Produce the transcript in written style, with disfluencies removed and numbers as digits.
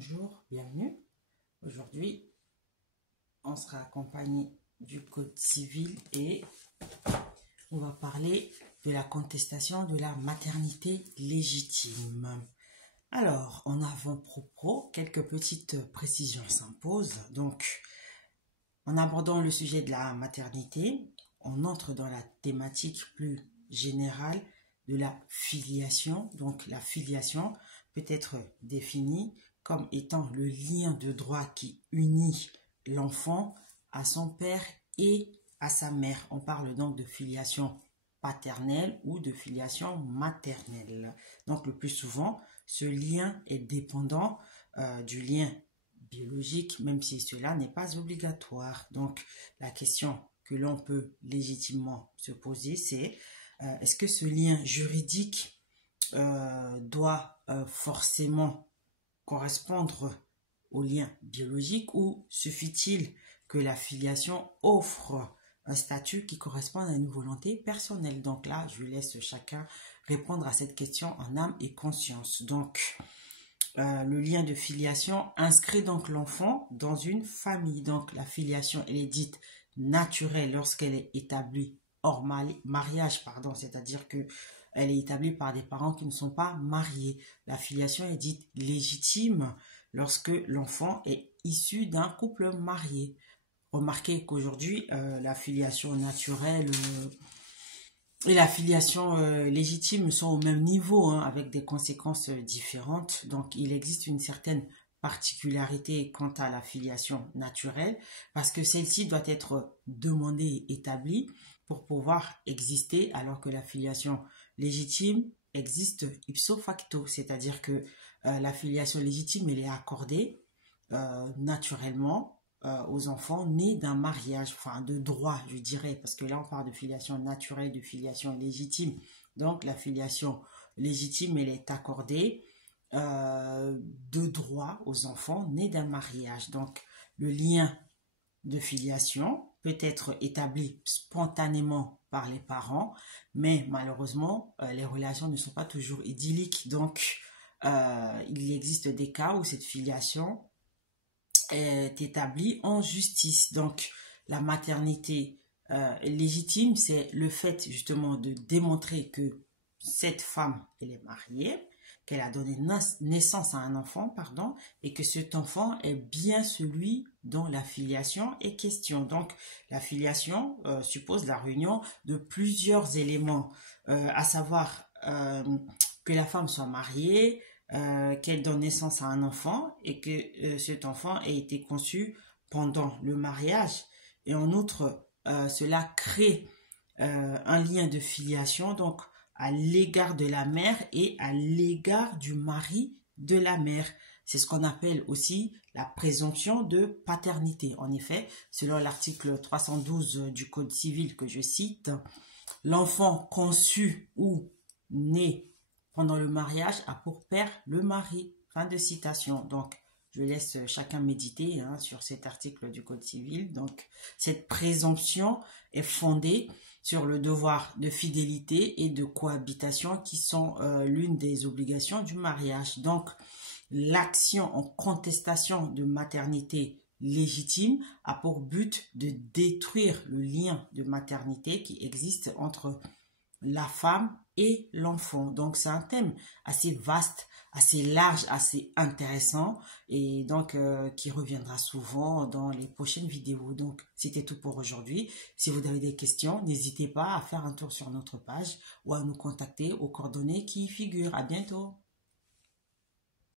Bonjour, bienvenue. Aujourd'hui, on sera accompagné du Code civil et on va parler de la contestation de la maternité légitime. Alors, en avant-propos, quelques petites précisions s'imposent. Donc, en abordant le sujet de la maternité, on entre dans la thématique plus générale de la filiation. Donc, la filiation peut être définie comme étant le lien de droit qui unit l'enfant à son père et à sa mère. On parle donc de filiation paternelle ou de filiation maternelle. Donc le plus souvent, ce lien est dépendant du lien biologique, même si cela n'est pas obligatoire. Donc la question que l'on peut légitimement se poser, c'est est-ce que ce lien juridique doit forcément correspondre au lien biologique ou suffit-il que la filiation offre un statut qui correspond à une volonté personnelle? Donc là, je laisse chacun répondre à cette question en âme et conscience. Donc, le lien de filiation inscrit donc l'enfant dans une famille. Donc, la filiation, elle est dite naturelle lorsqu'elle est établie hors mariage, c'est-à-dire que elle est établie par des parents qui ne sont pas mariés. La filiation est dite légitime lorsque l'enfant est issu d'un couple marié. Remarquez qu'aujourd'hui, la filiation naturelle et la filiation légitime sont au même niveau, avec des conséquences différentes. Donc, il existe une certaine particularité quant à la filiation naturelle parce que celle-ci doit être demandée et établie pour pouvoir exister, alors que la filiation légitime existe ipso facto, c'est-à-dire que la filiation légitime, elle est accordée naturellement aux enfants nés d'un mariage, enfin de droit, je dirais, parce que là on parle de filiation naturelle, de filiation légitime. Donc la filiation légitime, elle est accordée de droit aux enfants nés d'un mariage. Donc le lien de filiation peut être établi spontanément par les parents, mais malheureusement, les relations ne sont pas toujours idylliques. Donc, il existe des cas où cette filiation est établie en justice. Donc, la maternité légitime, c'est le fait justement de démontrer que cette femme, elle est mariée, qu'elle a donné naissance à un enfant, et que cet enfant est bien celui dont la filiation est question. Donc, la filiation suppose la réunion de plusieurs éléments, à savoir que la femme soit mariée, qu'elle donne naissance à un enfant et que cet enfant ait été conçu pendant le mariage. Et en outre, cela crée un lien de filiation, donc à l'égard de la mère et à l'égard du mari de la mère. C'est ce qu'on appelle aussi la présomption de paternité. En effet, selon l'article 312 du Code civil que je cite, l'enfant conçu ou né pendant le mariage a pour père le mari. Fin de citation. Donc, je laisse chacun méditer sur cet article du Code civil. Donc, cette présomption est fondée sur le devoir de fidélité et de cohabitation qui sont l'une des obligations du mariage. Donc, l'action en contestation de maternité légitime a pour but de détruire le lien de maternité qui existe entre la femme et l'enfant. Donc, c'est un thème assez vaste, assez large, assez intéressant et donc qui reviendra souvent dans les prochaines vidéos. Donc, c'était tout pour aujourd'hui. Si vous avez des questions, n'hésitez pas à faire un tour sur notre page ou à nous contacter aux coordonnées qui y figurent. À bientôt.